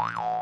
Brawijaya.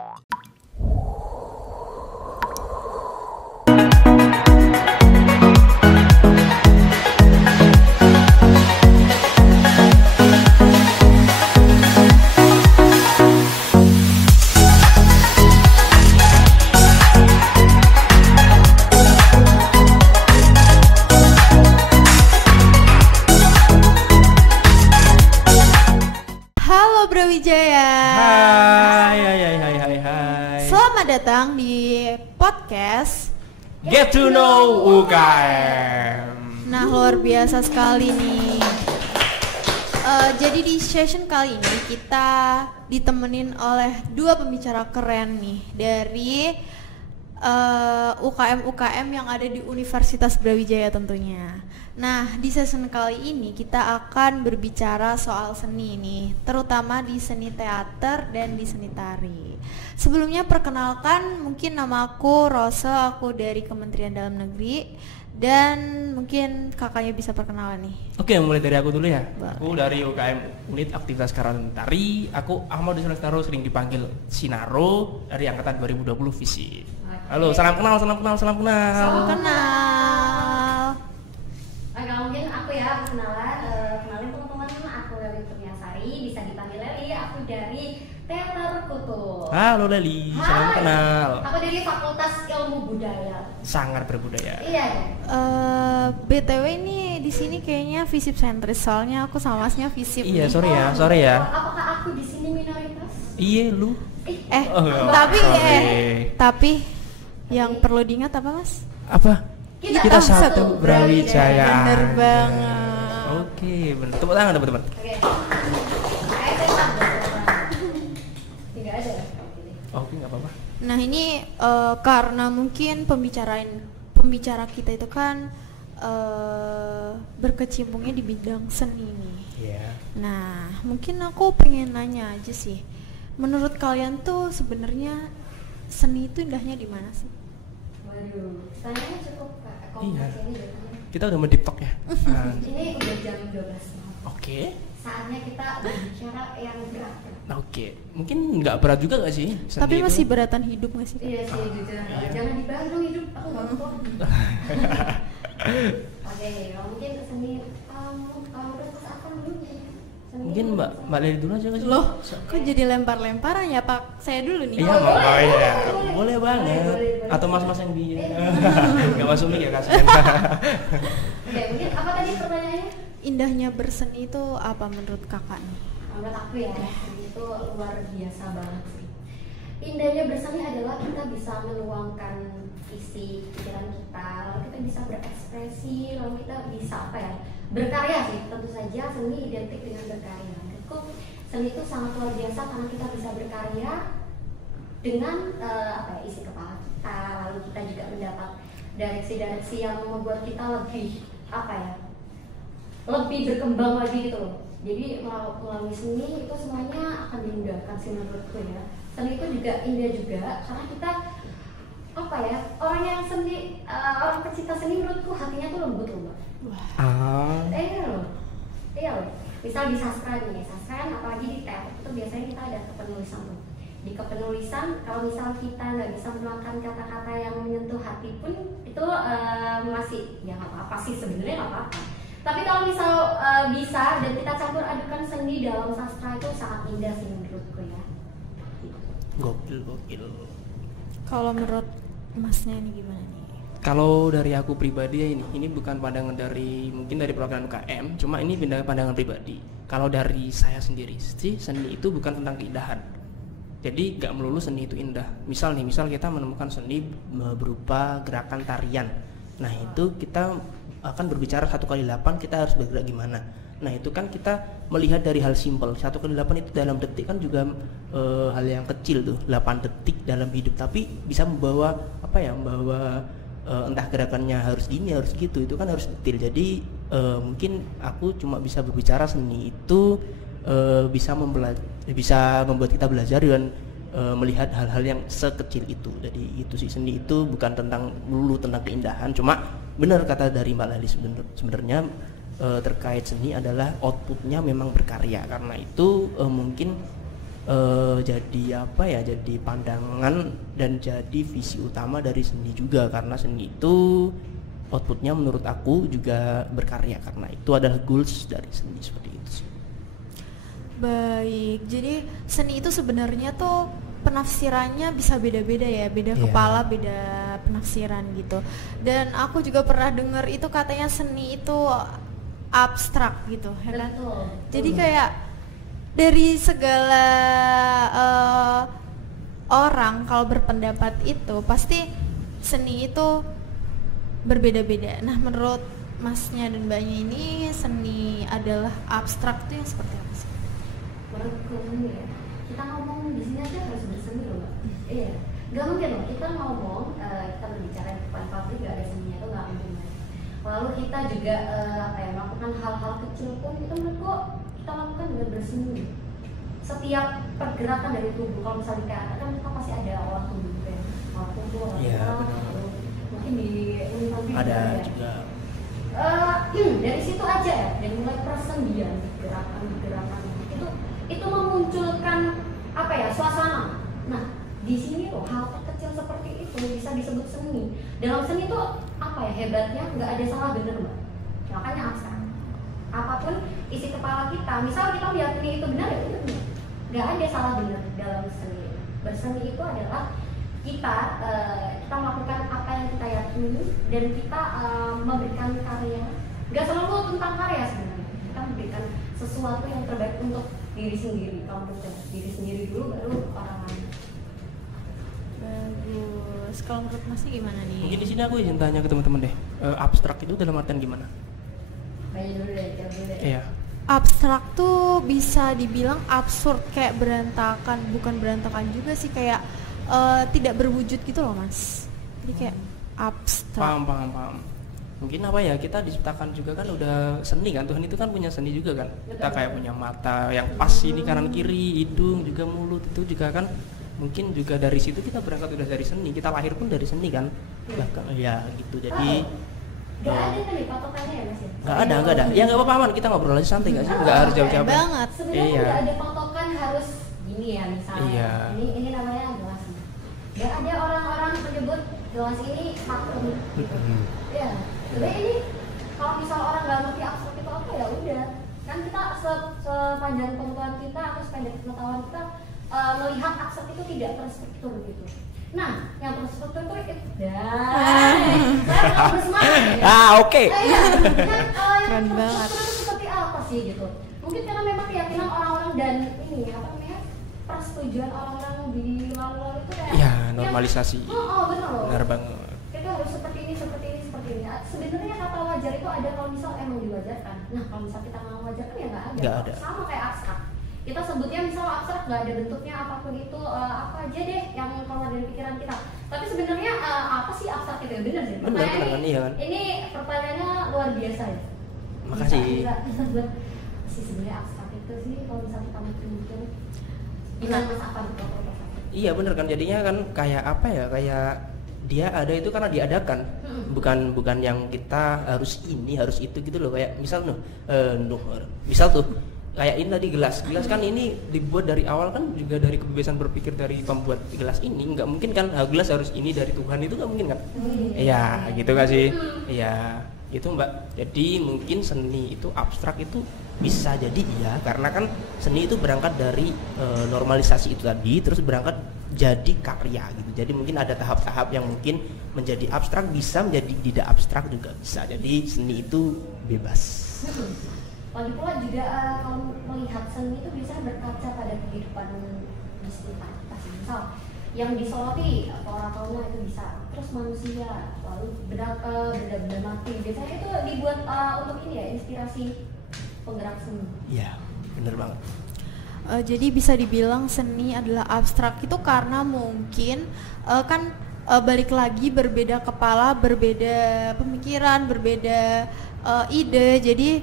Hai. Selamat datang di podcast Get to Know UKM. Nah, luar biasa sekali nih. Jadi di session kali ini kita ditemenin oleh dua pembicara keren nih dari UKM yang ada di Universitas Brawijaya tentunya. Nah, di session kali ini kita akan berbicara soal seni nih, terutama di seni teater dan di seni tari. Sebelumnya perkenalkan, mungkin nama aku Rose, aku dari Kementerian Dalam Negeri, dan mungkin kakaknya bisa perkenalan nih. Oke, mulai dari aku dulu ya. Boleh. Aku dari UKM Unit Aktivitas Karang Tari. Aku Ahmad Sinaro, sering dipanggil Sinaro, dari angkatan 2020 Visi. Halo, salam kenal. Salam kenal. Kalau mungkin aku ya, kenalin teman-teman, aku Leli Kurniasari, bisa dipanggil Leli, aku dari Teater Kutub. Halo Leli, salam kenal. Aku dari Fakultas Ilmu Budaya. Sangat berbudaya. Iya. BTW ini di sini kayaknya visip sentris, soalnya aku sama masnya visip. Iya, nih. sorry ya. Apakah aku di sini minoritas? Iya, lu. Tapi yang perlu diingat apa, Mas? Apa? Kita satu Brawijaya. Bener banget. Oke, bener. Tepuk tangan teman-teman. Oke. Saya tidak ada. Oke, nggak apa-apa. Nah, ini karena mungkin pembicara kita itu kan berkecimpungnya di bidang seni nih. Iya. Nah, mungkin aku pengen nanya aja sih. Menurut kalian tuh sebenarnya seni itu indahnya di mana sih? Waduh, tanyanya cukup Iya. kompleks ini datanya. Kita udah mau TikTok ya. Ini udah jam 12 malam. Oke. Saatnya kita berbicara yang berat. Oke. Mungkin nggak berat juga nggak sih? Seni Tapi itu? masih beratan hidup nggak sih? Iya sih, jujur. Jangan dibahas dong hidup, aku nggak kuat. Oke, kalau mungkin seni, kalau menurut Mas Afan dulu nih. Mungkin Mbak Leli dulu aja nggak sih? Loh, kok jadi lempar-lemparan ya, Pak? Saya dulu nih. Iya, iya. Boleh banget. Boleh. Atau mas-mas yang biaya. Nggak masuk mic ya kasihan. Oke, mungkin apa tadi pertanyaannya? Indahnya berseni itu apa menurut kakak nih? Menurut aku ya, seni itu luar biasa banget sih. Indahnya berseni adalah kita bisa meluangkan isi pikiran kita, lalu kita bisa berekspresi, lalu kita bisa berkarya sih. Tentu saja seni identik dengan berkarya. Menurutku seni itu sangat luar biasa karena kita bisa berkarya dengan isi kepala kita, lalu kita juga mendapat direksi-direksi yang membuat kita lebih lebih berkembang lagi gitu loh. Jadi melalui seni itu semuanya akan dimudahkan sih menurutku ya. Seni itu juga indah juga karena kita orang yang seni, orang pecinta seni menurutku hatinya tuh lembut loh, Mbak. Iya loh. Misal di sastra nih, sastra kan apalagi di teater itu biasanya kita ada kepenulisan tuh. Di kepenulisan kalau misal kita nggak bisa menuangkan kata-kata yang menyentuh hati pun itu masih ya nggak apa-apa sih, sebenarnya nggak apa-apa. Tapi kalau misal bisa dan kita campur adukan seni dalam sastra itu sangat indah sih menurutku ya. Gokil. Kalau menurut Masnya ini gimana nih? Kalau dari aku pribadi ya ini bukan pandangan mungkin dari perwakilan UKM, cuma ini pandangan pribadi. Kalau dari saya sendiri sih, seni itu bukan tentang keindahan. Jadi nggak melulu seni itu indah. Misal kita menemukan seni berupa gerakan tarian. Nah itu kita akan berbicara 1x8 kita harus bergerak gimana. Nah itu kan kita melihat dari hal simpel. 1x8 itu dalam detik kan juga hal yang kecil tuh, 8 detik dalam hidup, tapi bisa membawa entah gerakannya harus gini harus gitu, itu kan harus detail. Jadi mungkin aku cuma bisa berbicara seni itu bisa membuat kita belajar dan melihat hal-hal yang sekecil itu. Jadi itu sih, seni itu bukan melulu tentang keindahan. Cuma benar kata dari Mbak Lali, sebenarnya terkait seni adalah outputnya memang berkarya. Karena itu mungkin jadi apa ya, jadi pandangan dan jadi visi utama dari seni juga, karena seni itu outputnya menurut aku juga berkarya, karena itu adalah goals dari seni, seperti itu sih. Baik, jadi seni itu sebenarnya tuh penafsirannya bisa beda-beda ya, beda kepala, beda penafsiran gitu. Dan aku juga pernah dengar itu katanya seni itu abstrak gitu, ya kan? Betul. Jadi kayak dari segala orang kalau berpendapat itu pasti seni itu berbeda-beda. Nah, menurut Masnya dan Mbaknya ini seni adalah abstrak itu yang seperti apa sih? Menurutku ini ya, kita ngomong di sini aja harus berseni loh Mbak. Iya, nggak mungkin loh kita ngomong, kita berbicara di depan publik nggak ada seninya, itu nggak mungkin. Lalu kita juga melakukan hal-hal kecil pun itu menurutku kita lakukan dengan berseni. Setiap pergerakan dari tubuh, kalau misalnya kayak kan kita pasti ada olah tubuh gitu ya, olah tubuh, olah tubuh, mungkin di uniform ada ya. juga. Dari situ aja ya, dari mulai persendian, gerakan itu memunculkan apa ya, suasana. Nah, di sini tuh hal kecil seperti itu bisa disebut seni. Dalam seni itu apa ya hebatnya, nggak ada salah benar Mbak. Makanya abstrak. Apapun isi kepala kita, misal kita meyakini itu benar ya itu benar. Nggak ada salah benar dalam seni. Berseni itu adalah kita melakukan apa yang kita yakini dan kita memberikan karya. Nggak selalu tentang karya sebenarnya. Kita memberikan sesuatu yang terbaik untuk diri sendiri. Kalau menurut diri sendiri dulu baru orang lain. Bagus. Kalau menurut Masnya gimana nih? Mungkin di sini aku izin tanya ke teman-teman deh. Abstrak itu dalam artian gimana? Banyak dulu deh, jawab dulu deh. Iya. Abstrak tuh bisa dibilang absurd, kayak berantakan, bukan berantakan juga sih, kayak tidak berwujud gitu loh Mas. Jadi kayak abstrak. Paham. Mungkin apa ya, kita diciptakan juga kan udah seni kan, Tuhan itu kan punya seni juga kan. Kita kayak punya mata yang pas ini kanan kiri, hidung juga, mulut itu juga kan. Mungkin juga dari situ kita berangkat udah dari seni, kita lahir pun dari seni kan. Bahkan ya gitu. Jadi Gak ada kan nih patokannya ya Mas ya? Gak ada. Ya gak apa-apa aman, kita ngobrol aja santai gak sih? Gak harus jawab-jawab. Banget. Sebenarnya gak ada patokan harus gini ya misalnya. Iya. Ini namanya gelas. Gak ada orang-orang menyebut gelas ini patung gitu. Ya. Sebenarnya ini kalau misal orang nggak ngerti abstrak itu apa ya udah. Kan kita sepanjang pengetahuan kita atau sependek pengetahuan kita melihat abstrak itu tidak terstruktur gitu. Nah, yang terstruktur itu saya bersemangat ya. Oke. Keren Yang banget. terstruktur itu seperti apa sih gitu? Mungkin karena memang keyakinan orang-orang dan ini apa namanya persetujuan orang-orang di lalu-lalu itu kayak Ya, normalisasi. benar loh. Benar banget. Kita harus seperti ini. Sebenarnya kata wajar itu ada kalau misal emang diwajarkan. Nah, kalau misal kita nggak mewajarkan ya nggak ada. Nggak ada. Sama kayak abstrak. Kita sebutnya misal abstrak nggak ada bentuknya apapun itu apa aja deh yang keluar dari pikiran kita. Tapi sebenarnya apa sih abstrak itu? Benar sih. Benar kan, iya kan? Ini pertanyaannya luar biasa ya. Makasih. Bisa. Sih sebenarnya abstrak itu sih kalau misal kita mikir gimana Mas apa betul? Iya benar kan, jadinya kan kayak apa ya, kayak dia ada itu karena diadakan, bukan yang kita harus ini harus itu gitu loh. Kayak misal misal tuh kayak ini tadi gelas kan ini dibuat dari awal kan juga dari kebebasan berpikir dari pembuat gelas ini. Nggak mungkin kan gelas harus ini dari Tuhan, itu nggak mungkin kan? Iya gitu gak sih? Iya itu Mbak. Jadi mungkin seni itu abstrak itu bisa jadi iya, karena kan seni itu berangkat dari normalisasi itu tadi, terus berangkat jadi karya gitu. Jadi mungkin ada tahap-tahap yang mungkin menjadi abstrak, bisa menjadi tidak abstrak juga bisa. Jadi seni itu bebas. Lagi pula juga kalau melihat seni itu bisa berkaca pada kehidupan di sekitar kita. Misal yang disoroti atau itu bisa, terus manusia lalu benda-benda mati biasanya itu dibuat untuk ini ya, inspirasi penggerak seni. Iya bener banget. Jadi bisa dibilang seni adalah abstrak itu karena mungkin kan balik lagi berbeda kepala, berbeda pemikiran, berbeda ide. Jadi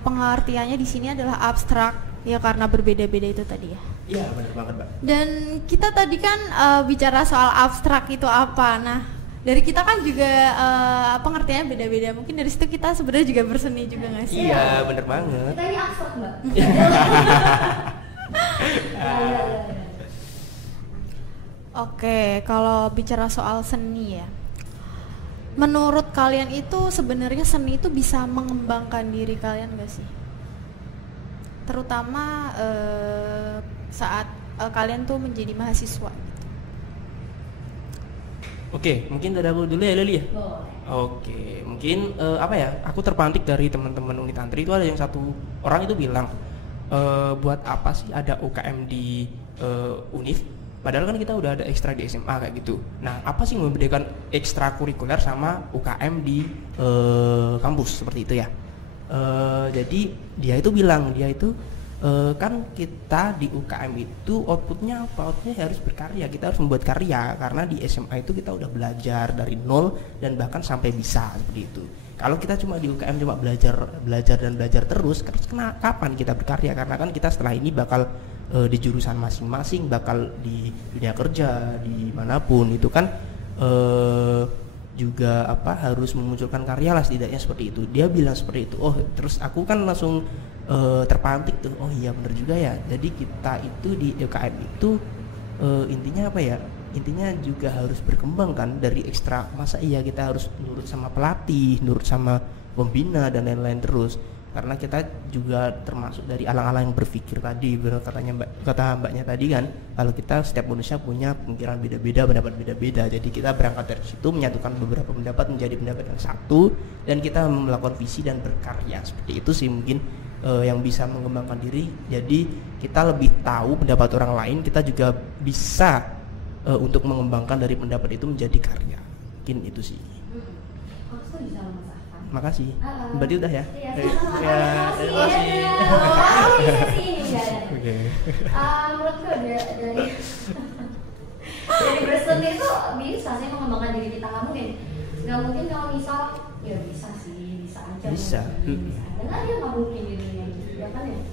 pengertiannya di sini adalah abstrak ya karena berbeda-beda itu tadi ya. Iya benar banget Mbak. Dan kita tadi kan bicara soal abstrak itu apa. Nah dari kita kan juga pengertiannya beda-beda. Mungkin dari situ kita sebenarnya juga berseni juga nggak sih? Iya benar banget. Kita ini abstrak Mbak. Oke, kalau bicara soal seni ya, menurut kalian itu sebenarnya seni itu bisa mengembangkan diri kalian gak sih? Terutama saat kalian tuh menjadi mahasiswa gitu. Oke, mungkin dari aku dulu ya Leli ya. Boleh. Oke, mungkin apa ya? Aku terpantik dari teman-teman unit antri itu ada yang satu orang itu bilang, buat apa sih ada UKM di univ? Padahal kan kita udah ada ekstra di SMA kayak gitu. Nah, apa sih yang membedakan ekstrakurikuler sama UKM di kampus seperti itu ya? Jadi dia itu bilang, dia itu kan kita di UKM itu outputnya apa? Outputnya harus berkarya, kita harus membuat karya. Karena di SMA itu kita udah belajar dari nol dan bahkan sampai bisa seperti itu. Kalau kita cuma di UKM cuma belajar terus kapan kita berkarya? Karena kan kita setelah ini bakal di jurusan masing-masing, bakal di dunia kerja dimanapun itu kan juga harus memunculkan karya lah setidaknya seperti itu. Dia bilang seperti itu. Oh, terus aku kan langsung terpantik tuh. Oh iya benar juga ya. Jadi kita itu di UKM itu intinya apa ya? Intinya juga harus berkembang kan dari ekstra. Masa iya kita harus nurut sama pelatih, nurut sama pembina dan lain-lain terus. Karena kita juga termasuk dari alang-alang yang berpikir tadi, benar kata mbaknya tadi kan, kalau kita setiap manusia punya pemikiran beda-beda, pendapat beda-beda. Jadi kita berangkat dari situ menyatukan beberapa pendapat menjadi pendapat yang satu dan kita melakukan visi dan berkarya. Seperti itu sih mungkin yang bisa mengembangkan diri. Jadi kita lebih tahu pendapat orang lain, kita juga bisa untuk mengembangkan dari pendapat itu menjadi karya. Mungkin itu sih. Aku setuju sama Mas Afan. Makasih. Berarti udah ya? Iya, terima kasih. Oke. Menurutku dari berseni itu bisa sih mengembangkan diri kita. Nggak mungkin kalau misal ya bisa sih, bisa aja. Bisa. Dan ada nggak mungkin di dunia ini, ya kan ya?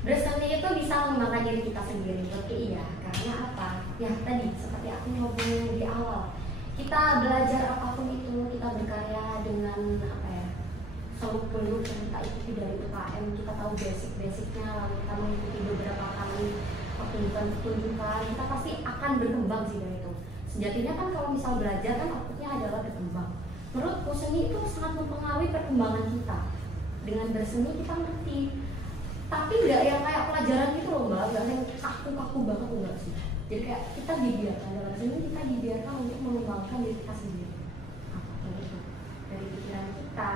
Berseni itu bisa mengembangkan diri kita sendiri. Oke, iya. Karena apa? Ya tadi seperti aku ngomong di awal, kita belajar apapun itu, kita berkarya dengan apa ya, seluk-beluk yang kita ikuti dari UKM, kita tahu basic-basicnya, lalu kita mengikuti beberapa kali pertunjukan, kita pasti akan berkembang sih dari itu. Sejatinya kan kalau misal belajar kan outputnya adalah berkembang. Menurutku seni itu sangat mempengaruhi perkembangan kita. Dengan berseni kita ngerti, tapi nggak yang kayak pelajaran gitu loh mbak, nggak yang kaku-kaku banget enggak sih. Jadi kayak kita dibiarkan dalam seni, kita dibiarkan untuk mengembangkan diri kita sendiri. Apapun itu, dari pikiran kita,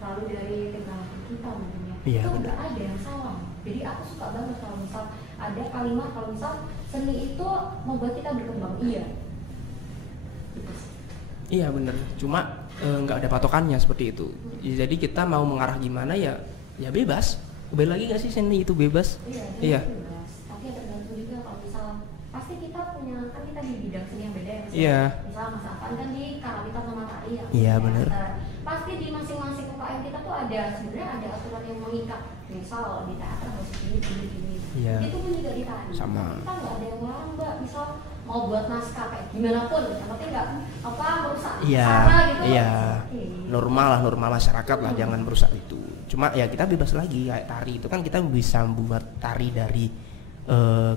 lalu dari tingkah kita mungkin ya. Iya, itu benar. nggak ada yang salah. Jadi aku suka banget kalau misal ada kalimat kalau misal seni itu membuat kita berkembang. Iya. Iya benar. Cuma nggak ada patokannya seperti itu. Ya, jadi kita mau mengarah gimana ya bebas. Kembali lagi nggak sih seni itu bebas? Iya. Bebas. Tapi tergantung juga kalau misal pasti kita punya, kan kita di bidang seni yang beda ya. Iya. Misal Mas Afan kan di karawitan sama tari ya. Iya, benar. Pasti di masing-masing UKM kita tuh ada sebenarnya ada aturan yang mengikat. Misal di teater harus gini. Iya. Itu pun juga di tari. Sama. Kita nggak ada yang melarang mbak. Misal mau buat naskah kayak gimana pun, yang penting nggak merusak Iya. cara gitu. Iya. Oke. Normal masyarakat lah, jangan merusak itu. Cuma ya kita bebas lagi kayak tari itu kan kita bisa membuat tari dari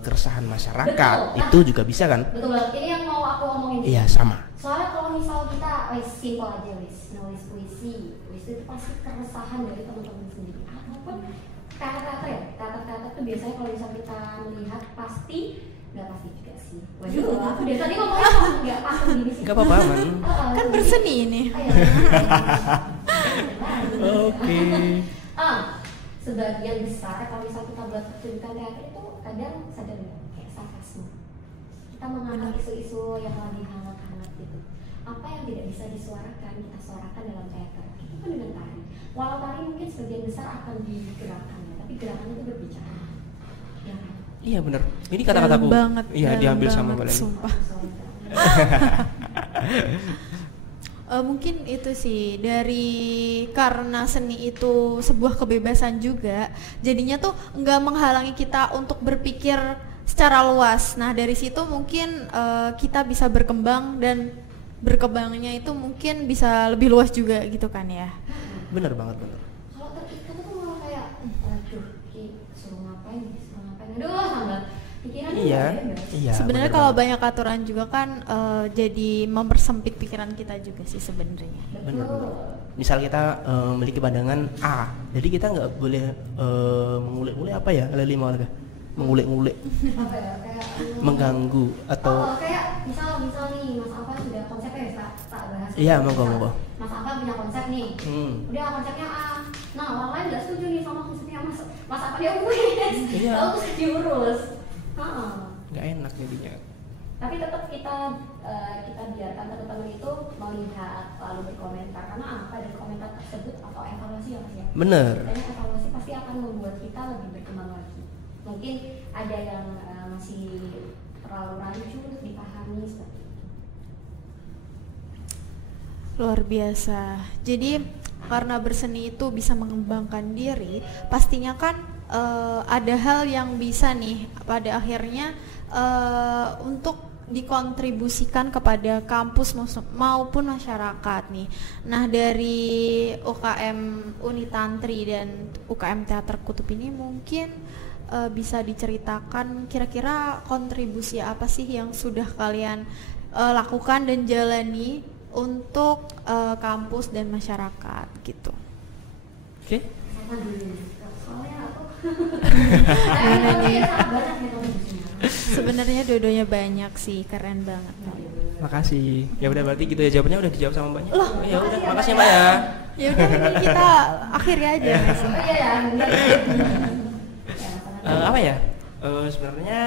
keresahan masyarakat. Betul. Itu juga bisa kan? Betul banget. Ini yang mau aku omongin. Iya sama. Soalnya kalau misal kita simple aja nulis puisi itu pasti keresahan dari teman-teman sendiri. Ataupun teater ya, teater tuh biasanya kalau misal kita melihat pasti nggak pasti juga sih. Waduh, aku dari tadi ngomongnya nggak paham gini sih. Nggak apa-apa man. Kan berseni ini. Oke. Sebagian besar kalau misal kita buat pertunjukan teater itu kadang sadar nggak kayak sarkasme. Kita mengangkat isu-isu yang lagi hangat-hangat gitu. Apa yang tidak bisa disuarakan kita suarakan dalam teater. Itu kan dengan tari. Walau tari mungkin sebagian besar akan digerakkan ya, tapi gerakan itu berbicara. Ya kan? Iya benar. Ini kata-kataku. Dalam banget. Iya dalam diambil sama banget, Mbak Leni. sumpah. Mungkin itu sih dari karena seni itu sebuah kebebasan juga, jadinya tuh nggak menghalangi kita untuk berpikir secara luas. Nah dari situ mungkin kita bisa berkembang dan berkembangnya itu mungkin bisa lebih luas juga gitu kan ya. Bener banget bener. Kalau terikat itu malah kayak aduh suruh ngapain aduh sambil pikirannya Iya, nggak bebas. iya. Sebenarnya bener kalau banget. banyak aturan juga kan jadi mempersempit pikiran kita juga sih sebenarnya. Bener. Betul. Misal kita memiliki pandangan A, jadi kita nggak boleh mengulik-ulik apa ya, lima olahraga, mengulik-ngulik, Apa ya, kayak mengganggu atau kayak misal nih Mas Alfa sudah konsepnya bisa tak bahas. Iya, Misal, monggo. Mas Alfa punya konsep nih. Udah konsepnya A. Nah, orang lain nggak setuju nih sama konsepnya Mas Alfa, dia wes. Iya. Lalu terus diurus. nggak enak jadinya. Tapi tetap kita biarkan teman-teman itu melihat lalu berkomentar, karena apa dari komentar tersebut atau evaluasi ya Mas ya. Bener. Dan evaluasi pasti akan membuat kita lebih berkembang lagi. Mungkin ada yang masih terlalu rancu untuk dipahami seperti itu. Luar biasa. Jadi karena berseni itu bisa mengembangkan diri, pastinya kan ada hal yang bisa nih pada akhirnya untuk dikontribusikan kepada kampus maupun masyarakat nih. Nah, dari UKM Unitantri dan UKM Teater Kutub ini mungkin bisa diceritakan kira-kira kontribusi apa sih yang sudah kalian lakukan dan jalani untuk kampus dan masyarakat gitu. Oke. Sama dulu. Soalnya aku Gimana nih? sangat banyak ya kontribusinya. Sebenarnya dua-duanya banyak sih, keren banget. Makasih. Ya udah berarti gitu ya, jawabannya udah dijawab sama Mbaknya. Loh, Ya udah, makasih, makasih Mbak. Mbak ya. Ya udah ini kita akhiri aja nggak sih? Oh iya ya, benar. Apa ya? Sebenarnya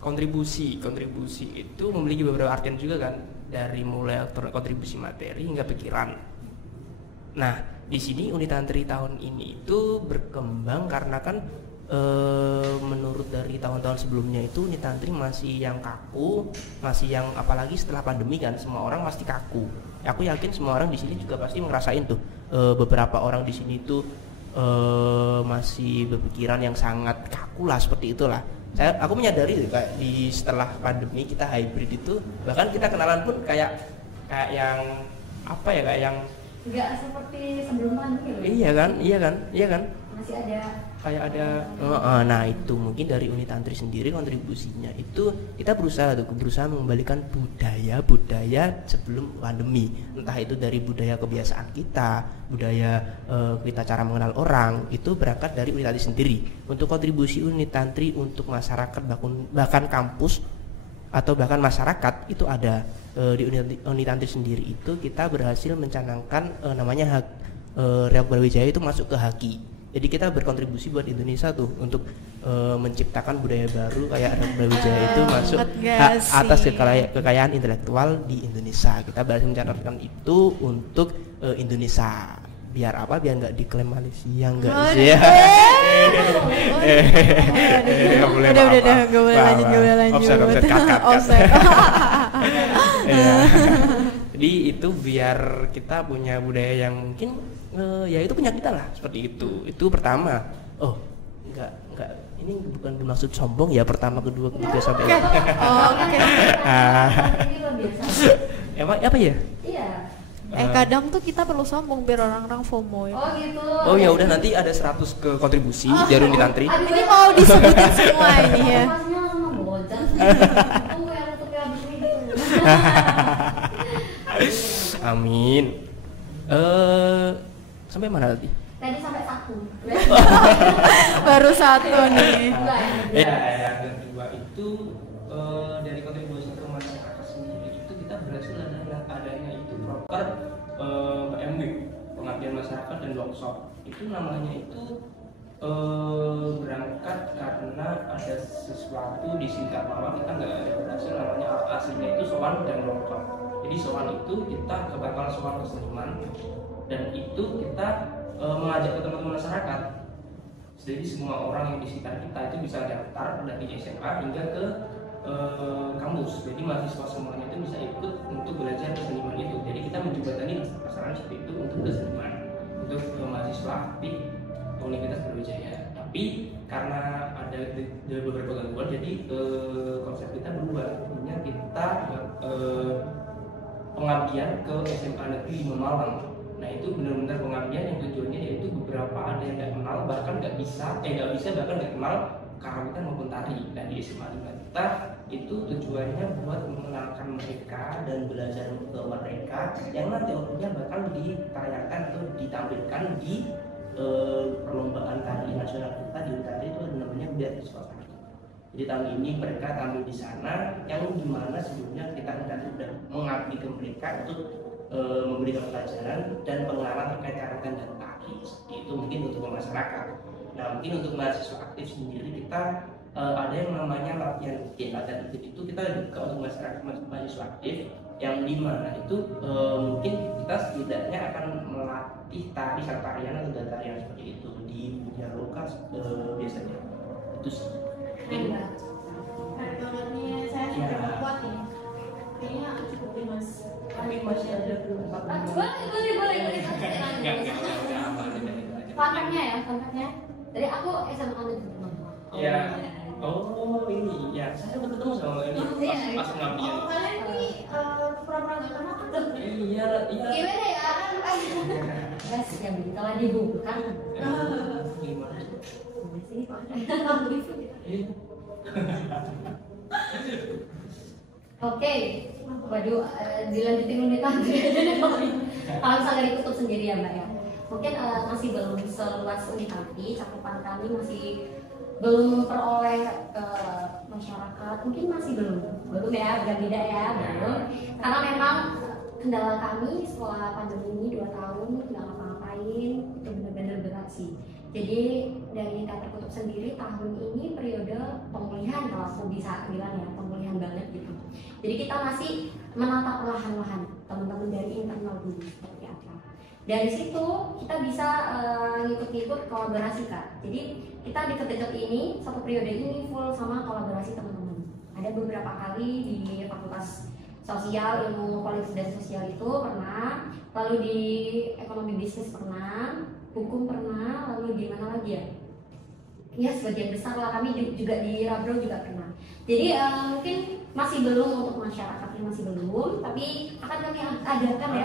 kontribusi itu memiliki beberapa artian juga kan, dari mulai kontribusi materi hingga pikiran. Nah, di sini Unitantri tahun ini itu berkembang karena kan menurut dari tahun-tahun sebelumnya itu Unitantri masih yang kaku, masih yang apalagi setelah pandemi kan semua orang pasti kaku. Aku yakin semua orang di sini juga pasti ngerasain tuh beberapa orang di sini tuh masih berpikiran yang sangat kaku lah, seperti itulah. Aku menyadari kayak di setelah pandemi kita hybrid itu, bahkan kita kenalan pun kayak yang apa ya, kayak yang Nggak seperti sebelum pandemi loh. iya kan Masih ada kayak ada nah itu mungkin dari Unitantri sendiri kontribusinya itu kita berusaha mengembalikan budaya sebelum pandemi, entah itu dari budaya kebiasaan kita, budaya kita cara mengenal orang, itu berangkat dari Unitantri sendiri. Untuk kontribusi Unitantri untuk masyarakat bahkan kampus atau bahkan masyarakat itu ada di Unitantri sendiri itu kita berhasil mencanangkan namanya Reok Brawijaya itu masuk ke HAKI. Jadi kita berkontribusi buat Indonesia tuh untuk menciptakan budaya baru kayak Reok Brawijaya itu masuk atas kekayaan intelektual di Indonesia. Kita berhasil mencanangkan itu untuk Indonesia. Biar apa? Biar nggak diklaim Malaysia enggak sih ya. Udah, nggak boleh lanjut. Offset. Jadi itu biar kita punya budaya yang mungkin ya itu punya kita lah, seperti itu. Itu pertama. Oh, enggak ini bukan bermaksud sombong ya, pertama, kedua, ketiga sampai. Oke. ini luar biasa. Emang apa ya? Iya. Kadang tuh kita perlu sombong biar orang-orang FOMO ya. Oh gitu. Oh ya udah, nanti ada 100 ke kontribusi dari Unitantri. Ini mau disebutin semua ini ya. Masnya sama bocah. Tunggu ya untuk yang abis ini gitu. Amin. Sampai mana tadi? Tadi sampai 1. Baru satu nih. Yang kedua itu dari kontribusi ke masyarakat sendiri itu kita berhasil adanya itu proper PMW, pengabdian masyarakat dan workshop. Itu namanya itu berangkat karena ada sesuatu di singkat mama kita nggak ada berhasil, namanya aslinya itu sowan dan workshop. Jadi sowan itu kita bakal sowan ke seniman, dan itu kita mengajak ke teman-teman masyarakat. Jadi semua orang yang di sekitar kita itu bisa daftar dari SMA hingga ke kampus. Jadi mahasiswa semuanya itu bisa ikut untuk belajar keseniman itu. Jadi kita menjembatani masalah seperti itu untuk keseniman, untuk mahasiswa di Universitas Brawijaya. Tapi karena ada beberapa gangguan, jadi konsep kita berubah. Akhirnya kita pengabdian ke SMA Negeri 5 Malang. Nah itu benar-benar pengabdian yang tujuannya yaitu beberapa ada yang nggak kenal, bahkan nggak bisa bahkan nggak kenal karawitan maupun tari. Dan di SMA 5 kita itu tujuannya buat mengenalkan mereka dan belajar ke mereka yang nanti outputnya bakal ditayangkan atau ditampilkan di perlombaan tari nasional kita di UTARI itu namanya beasiswa tari. Jadi tahun ini mereka tampil di sana yang dimana sebelumnya kita sudah mengabdi ke mereka untuk memberikan pelajaran dan pengalaman terkait karawitan dan tari. Itu mungkin untuk masyarakat. Nah mungkin untuk mahasiswa aktif sendiri kita ada yang namanya latihan rutin. Latihan rutin itu kita buka untuk masyarakat mahasiswa aktif yang dimana itu mungkin kita setidaknya akan melatih tari tarian atau tarian seperti itu di dunia lokal biasanya itu sih. Bangetnya saya sudah kuat ini. Kayaknya cukup nih mas. Kami masih ada beberapa. Boleh. Kontaknya ya, kontaknya. Dari aku SMA negeri. Ya. Oh ini ya, saya sempat ketemu sama ini pas pengabdian. Oh kalian ini pura-pura nggak kenal tuh? Iya. Gimana ya? Guys, yang kalau dibuka. Gimana? Sini Pak. Oke, waduh, dilanjutin unit tadi aja deh kalau misalnya ditutup sendiri ya Mbak ya. Mungkin masih belum seluas unit tadi, cakupan kami masih belum memperoleh masyarakat, mungkin masih belum ya, beda ya, belum. Karena memang kendala kami setelah pandemi ini 2 tahun nggak ngapa-ngapain, itu benar-benar berat sih. Jadi dari teater kutub sendiri tahun ini periode pemulihan, kalau aku bisa bilang ya, pemulihan banget gitu. Jadi kita masih menata perlahan-lahan teman-teman dari internal dulu seperti apa. Dari situ kita bisa ngikut-ngikut kolaborasi Kak. Jadi kita deket-deket ini satu periode ini full sama kolaborasi teman-teman. Ada beberapa kali di Fakultas Sosial, Ilmu Politik dan Sosial itu pernah, lalu di Ekonomi Bisnis pernah, Hukum pernah, lalu di mana lagi ya? Ya sebagian besar lah, kami juga di Rabro juga pernah. Jadi mungkin masih belum untuk masyarakatnya, masih belum, tapi akan kami adakan ya.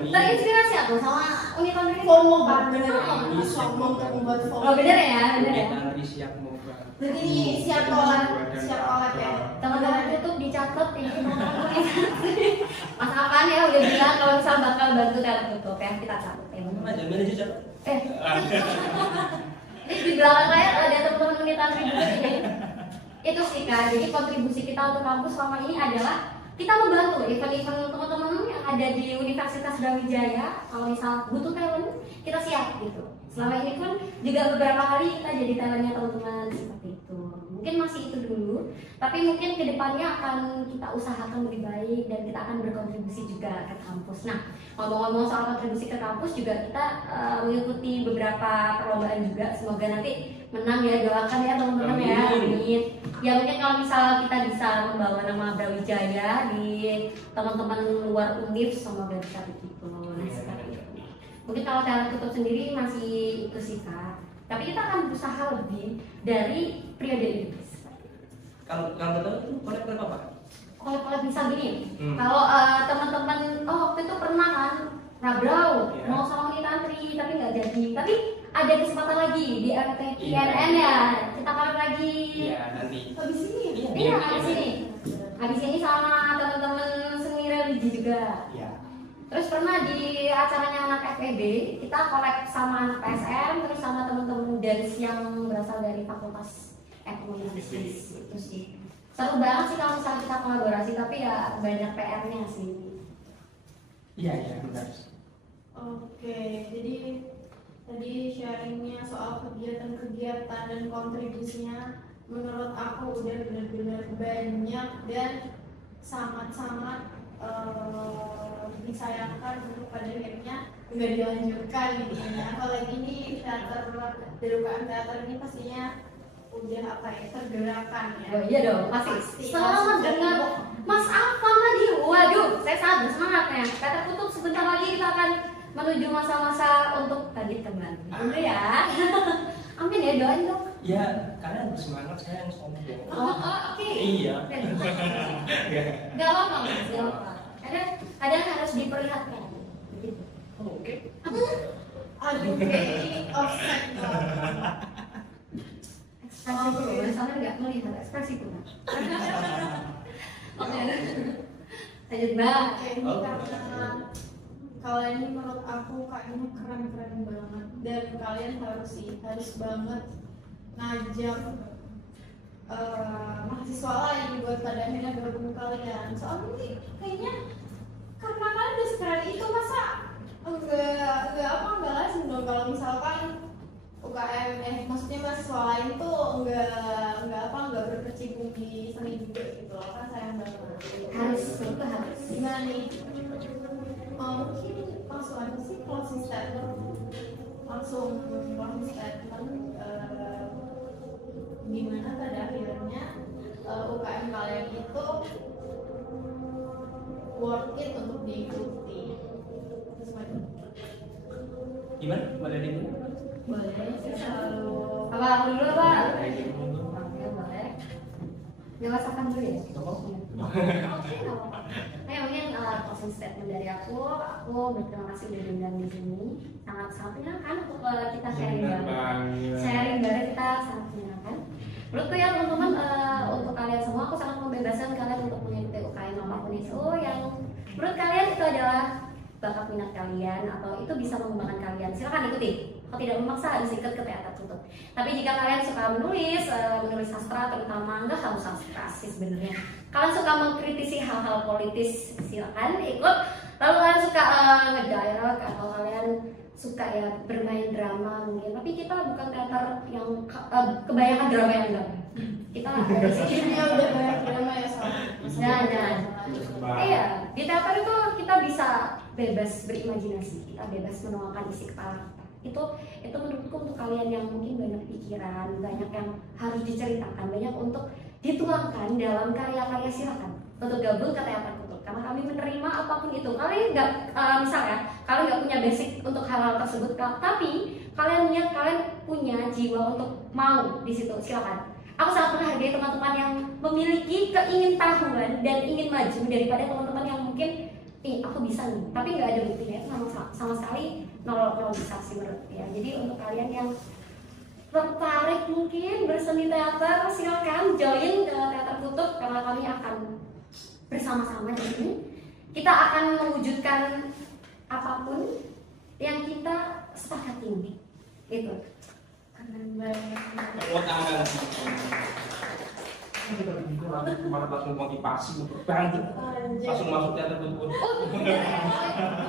Terinspirasi aku sama unicorn ini. FOMO banget bener. Sombong untuk membuat FOMO. Oh bener ya, bener ya. Siap mau. Jadi siap olah ya. Teman-teman YouTube dicatat ini Mas Afan ya udah bilang kalau misal bakal bantu teater tutup ya, kita catat ya. Mana jamin aja catat. Ini di belakang saya ada teman-teman unit tantri juga ini. Itu sih Kak, jadi kontribusi kita untuk kampus selama ini adalah kita membantu event-event teman-teman yang ada di Universitas Brawijaya. Kalau misal butuh talent, kita siap gitu. Selama ini pun juga beberapa kali kita jadi talentnya teman-teman seperti itu. Mungkin masih itu dulu, tapi mungkin kedepannya akan kita usahakan lebih baik dan kita akan berkontribusi juga ke kampus. Nah, ngomong-ngomong soal kontribusi ke kampus juga kita mengikuti beberapa perlombaan juga. Semoga nanti menang ya, doakan ya teman-teman ya. Amin. Ya mungkin kalau misal kita bisa membawa nama Brawijaya di teman-teman luar Univ, semoga bisa begitu. Nah, seperti itu. Mungkin kalau teater tutup sendiri masih itu sih Kak. Tapi kita akan berusaha lebih dari periode ini. Kalau betul itu kolek apa? Kolek bisa gini. Kalau teman-teman waktu itu pernah kan Rabrau mau sama unit tantri tapi nggak jadi. Tapi ada kesempatan lagi di RTKNN ya. Kita kolek lagi. Iya nanti. Habis ini. Iya habis ini. Habis ini sama teman-teman seni religi juga. Iya. Terus pernah di acaranya anak FEB, kita kolek sama anak PSM, terus sama teman-teman dance yang berasal dari Fakultas Ekonomi Bisnis. Itu sih seru banget sih kalau misalnya kita kolaborasi, tapi ya banyak PR-nya sih. Iya benar. Oke, jadi tadi sharingnya soal kegiatan-kegiatan dan kontribusinya menurut aku udah benar-benar banyak dan sangat-sangat disayangkan untuk pada akhirnya nggak dilanjutkan gitu ya. Apalagi ini teater derukaan teater ini pastinya udah apa ya, pergerakan ya. Oh iya dong, pasti. Selamat dengar Mas Afan tadi. Waduh, saya sangat bersemangat ya. Teater tutup sebentar lagi kita akan menuju masa-masa untuk tadi kembali. Bener ya. Amin ya, doain dong. Ya, kalian bersemangat, saya yang sombong. Oke. Iya. Gak apa-apa Mas, gak apa-apa. Kadang harus diperlihatkan. Oke. Aduh, kayak offset dong. sana nggak melihat ekspresiku. Oke, lanjut Mbak. Ini karena kalian ini menurut aku kayaknya keren-keren banget, dan kalian harus banget ngajak mahasiswa lain buat pada akhirnya gabung kalian. Soalnya ini kayaknya karena kalian udah sekeren itu, masa enggak lazim dong kalau misalkan UKM maksudnya mahasiswa lain tuh enggak berkecimpung di seni juga gitu loh, kan sayang banget. Harus Gimana nih? Mungkin langsung aja sih closing statement gimana pada akhirnya UKM kalian itu worth it untuk diikuti. Gimana? Boleh dulu? Boleh sih selalu. Apa aku dulu apa? Oke, boleh. Dewasa dulu ya? Oke, nggak apa-apa. Nah, mungkin closing statement dari aku berterima kasih udah diundang di sini. Sangat menyenangkan untuk kita sharing bareng kita sangat menyenangkan. Menurutku ya teman-teman, untuk kalian semua aku sangat membebaskan kalian untuk mengikuti UKM apapun itu yang menurut kalian itu adalah bakat minat kalian atau itu bisa mengembangkan kalian. Silakan ikuti. Kalau tidak memaksa harus ikut ke teater tutup. Tapi jika kalian suka menulis sastra, terutama nggak harus sastra sih sebenarnya. Kalian suka mengkritisi hal-hal politis, silakan ikut. Lalu kalian suka ngedialog atau kalian suka ya bermain drama mungkin. Tapi kita bukan teater yang kebanyakan drama yang enggak. Kita dari sini udah banyak drama ya soalnya. Iya, di teater itu kita bisa bebas berimajinasi, kita bebas menuangkan isi kepala kita. Itu menurutku untuk kalian yang mungkin banyak pikiran, banyak yang harus diceritakan, banyak untuk dituangkan dalam karya-karya, silakan untuk gabung ke teater tutup karena kami menerima apapun itu. Kalian nggak misalnya kalian nggak punya basic untuk hal-hal tersebut, tapi kalian punya jiwa untuk mau di situ, silakan. Aku sangat menghargai teman-teman yang memiliki keingintahuan dan ingin maju daripada teman-teman yang mungkin aku bisa nih, tapi nggak ada buktinya, sama sekali nol bisa sih menurut ya. Jadi untuk kalian yang tertarik mungkin berseni teater, silakan join ke teater tutup karena kami akan bersama-sama di sini. Kita akan mewujudkan apapun yang kita sepakati, gitu. Keren banget. Kemarin langsung motivasi untuk bangkit, langsung masuk teater tutup.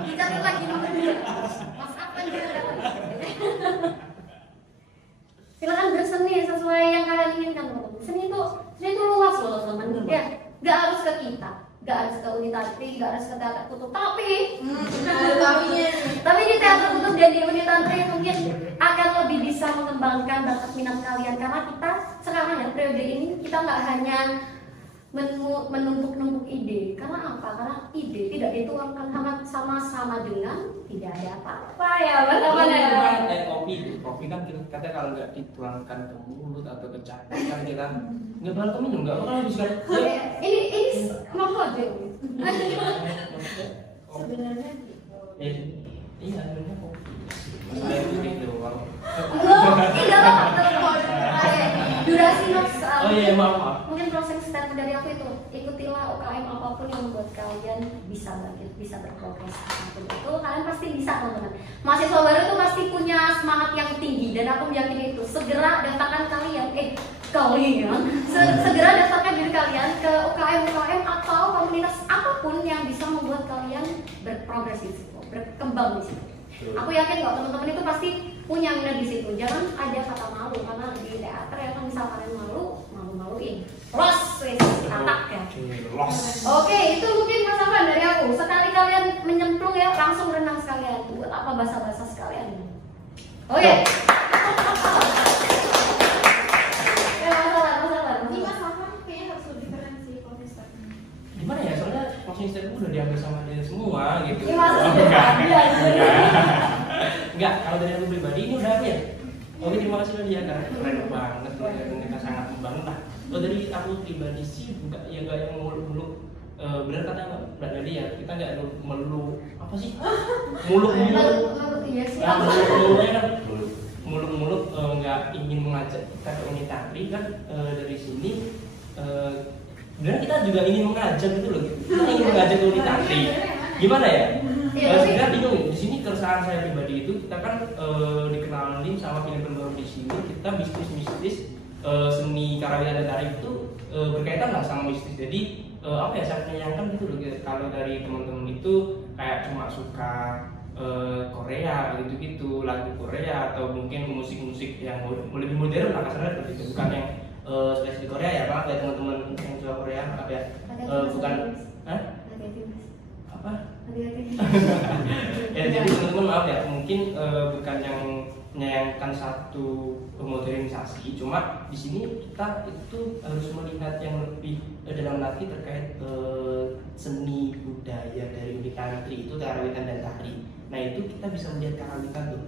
Bicara lagi Mas apa silakan berseni sesuai yang kalian inginkan teman-teman. Seni itu luas loh teman-teman. Ya, nggak harus ke kita, nggak harus ke Unitantri, nggak harus ke teater tutup. Tapi di teater tutup dan di Unitantri mungkin akan lebih bisa mengembangkan bakat minat kalian karena kita sekarang ya periode ini kita nggak hanya menumpuk-numpuk ide. Karena apa? Karena ide tidak dituangkan sama-sama dengan tidak ada apa-apa ya, teman-teman ya. Kopi kan kita kata kalau nggak dituangkan ke mulut atau ke cangkir kan kita nggak bakal minum, nggak bakal bisa. Ini mampu aja. Sebenarnya iya sebenarnya kopi. Saya itu gitu doang. Durasi Mas. Oh iya maaf. Mungkin closing statement dari aku itu, ikutilah UKM apapun yang membuat kalian bisa bangkit, bisa berprogres apapun itu, kalian pasti bisa teman-teman. Mahasiswa baru itu pasti punya semangat yang tinggi dan aku meyakini itu. Segera daftarkan segera daftarkan diri kalian ke UKM atau komunitas apapun yang bisa membuat kalian berprogres di situ, berkembang di situ. Aku yakin kok teman-teman itu pasti punya minat di situ. Jangan ada kata malu karena di teater ya kan misal kalian malu-maluin. Katak ya. Oke, itu mungkin Mas Afan dari aku. Sekali kalian menyemplung ya langsung renang sekalian. Buat apa basa-basa sekalian? Oke. Ini Mas Afan kayaknya harus lebih keren sih closing statement. Gimana ya? Soalnya closing statement udah diambil sama dia semua gitu. Ini Mas Enggak, kalau dari aku pribadi ini udah apa ya? Oke, terima kasih Nadia karena keren banget ya, kita sangat membangun lah. Kalau dari aku pribadi sih enggak yang muluk-muluk. Benar kata Mbak Nadia, kita nggak melulu apa sih? Muluk-muluk. Iya sih. Muluk-muluknya kan muluk-muluk nggak ingin mengajak kita ke unit tari kan, dari sini sebenarnya kita juga ingin mengajak gitu loh, kita ingin mengajak ke unit tari. Gimana ya? Sebenarnya bingung. Di sini keresahan saya pribadi itu kita kan dikenalin sama film baru di sini, kita mistis seni karawitan dan tari itu berkaitan lah sama mistis. Jadi apa ya, saya menyayangkan gitu loh kalau dari teman-teman itu kayak cuma suka Korea gitu-gitu, lagu Korea atau mungkin musik-musik yang lebih modern lah kasarnya seperti itu, bukan yang spesies di Korea ya, maaf ya teman-teman yang suka Korea, apa ya, bukan apa ya, jadi teman-teman maaf ya, mungkin bukan yang menyayangkan satu modernisasi, cuma di sini kita itu harus melihat yang lebih dalam lagi terkait seni budaya dari unit tantri itu karawitan dan tari. Nah itu kita bisa melihat karawitan tuh,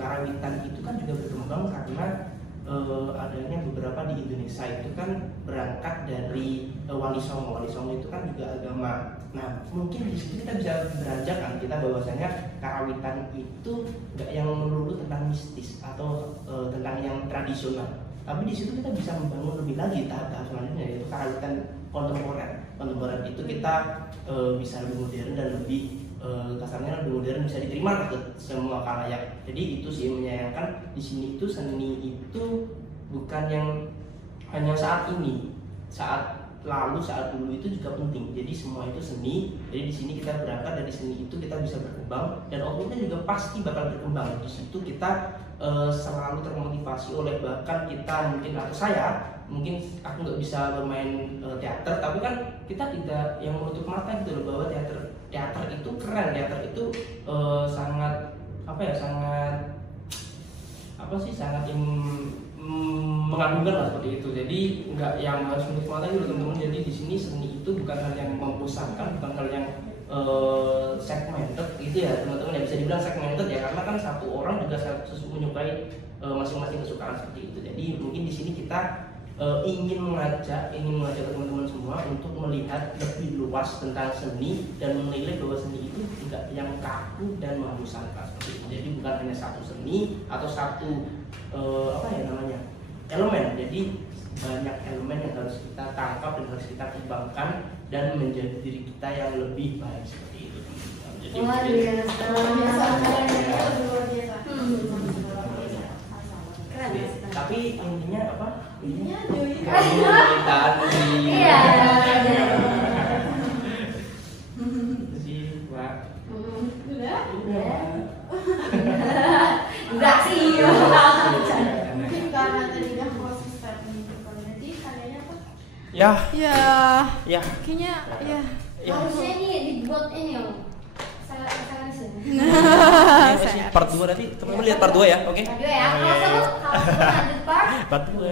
karawitan itu kan juga berkembang karena adanya beberapa di Indonesia itu kan berangkat dari Wali Songo. Wali Songo itu kan juga agama. Nah mungkin di situ kita bisa beranjak kan kita bahwasanya karawitan itu nggak yang melulu tentang mistis atau tentang yang tradisional, tapi di situ kita bisa membangun lebih lagi tahap selanjutnya, yaitu karawitan kontemporer. Kontemporer itu kita bisa lebih modern dan lebih kasarnya lebih modern, bisa diterima ke semua khalayak. Jadi itu sih menyayangkan di sini itu seni itu bukan yang hanya saat ini, saat lalu, saat dulu itu juga penting. Jadi semua itu seni. Jadi di sini kita berangkat dari seni itu kita bisa berkembang dan outputnya juga pasti bakal berkembang. Di situ kita selalu termotivasi oleh, bahkan kita mungkin atau saya mungkin aku nggak bisa bermain teater, tapi kan kita tidak yang menutup mata gitu loh bahwa teater itu keren, teater itu sangat apa ya, sangat apa sih, sangat mengagumkan lah seperti itu. Jadi nggak yang harus menutup mata gitu teman-teman. Jadi di sini seni itu bukan hal yang membosankan, bukan hal yang segmented gitu ya teman-teman, ya bisa dibilang segmented ya, karena kan satu orang juga menyukai masing-masing kesukaan seperti itu. Jadi mungkin di sini kita ingin mengajak teman-teman semua untuk melihat lebih luas tentang seni dan menilai bahwa seni itu tidak yang kaku dan membosankan seperti itu. Jadi bukan hanya satu seni atau satu apa ya namanya, elemen. Jadi banyak elemen yang harus kita tangkap dan harus kita kembangkan dan menjadi diri kita yang lebih baik seperti itu. Jadi luar biasa. Tapi intinya apa? Intinya join. Iya. Sih, Pak. Udah? Enggak sih. Mungkin karena tadi udah closing statement jadi kayaknya apa? Ya. Kayaknya ya. Harusnya ini dibuat ini yang saya Part 2 nanti teman-teman lihat part 2 ya, oke? Part 2 ya. Kalau lanjut part 2.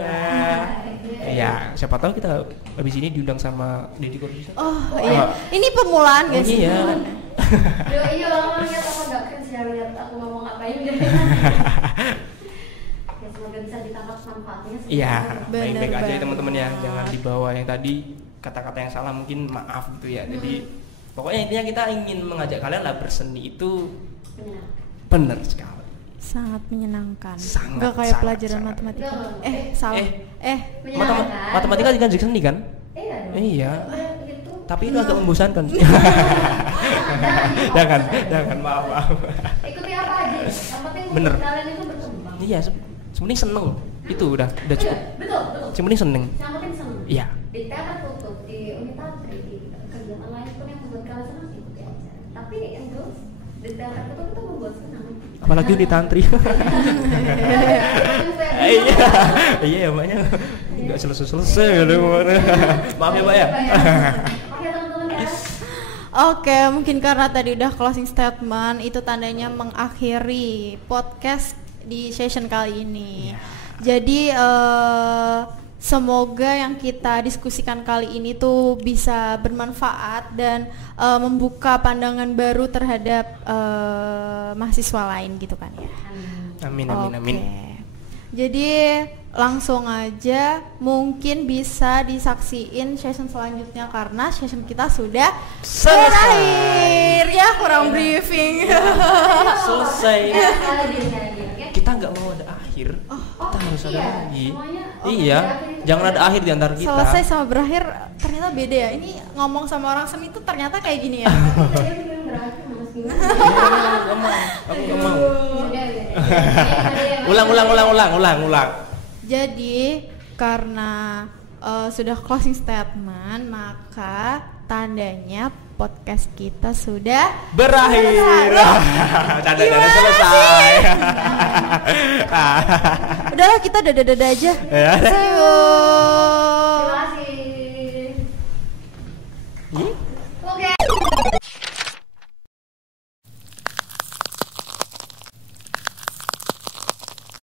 Iya, siapa tahu kita habis ini diundang sama Deddy Corbuzier. Oh iya. Ini pemulaan guys. Iya. Aduh, iya orang lihat apa enggak kan sih lihat aku ngomong ngapain deh. Ya semoga bisa ditangkap manfaatnya. Iya, baik-baik aja ya banget. teman-teman ya. Jangan dibawa yang tadi kata-kata yang salah, mungkin maaf gitu ya. Jadi pokoknya intinya kita ingin mengajak kalian lah berseni itu benar sekali. Sangat menyenangkan. Sangat, Gak kayak sangat, pelajaran sangat. matematika. Enggak. Salah. Menyenangkan. Matematika juga seni kan? Iya. Gitu. Tapi itu agak membosankan. Jangan, maaf. Ikuti apa aja. Yang penting Bener. kalian itu berkembang. Iya, sebenarnya seneng. Itu udah cukup. Betul. Sebenarnya seneng. Yang penting seneng. Iya. Di teater tutup, di unit tantri, di kegiatan lain pun yang membuat kalian senang ikuti aja. Tapi yang jelas di teater tutup itu membuat senang. Apalagi di tantri. Iya ya maknya nggak selesai maaf ya Pak ya. Oke teman-teman ya. Oke, mungkin karena tadi udah closing statement, itu tandanya mengakhiri podcast di session kali ini. Jadi semoga yang kita diskusikan kali ini tuh bisa bermanfaat dan membuka pandangan baru terhadap mahasiswa lain gitu kan ya. Amin. Jadi langsung aja mungkin bisa disaksiin session selanjutnya karena session kita sudah berakhir ya, kurang briefing. Selesai. Ya, sekali dia. Kita nggak mau ada akhir. selesai Iya, lagi. semuanya Iya, berakhir itu jangan pada- ada akhir di antara kita. Selesai sama berakhir ternyata beda ya. Ini ngomong sama orang seni tuh ternyata kayak gini ya. Saya belum berakhir, Mas, gimana? Aku nggak mau. Udah, udah. Ulang. Jadi karena sudah closing statement, maka tandanya podcast kita sudah Berakhir. Tanda-tanda selesai. Udahlah kita dada-dada aja. Ya. See you.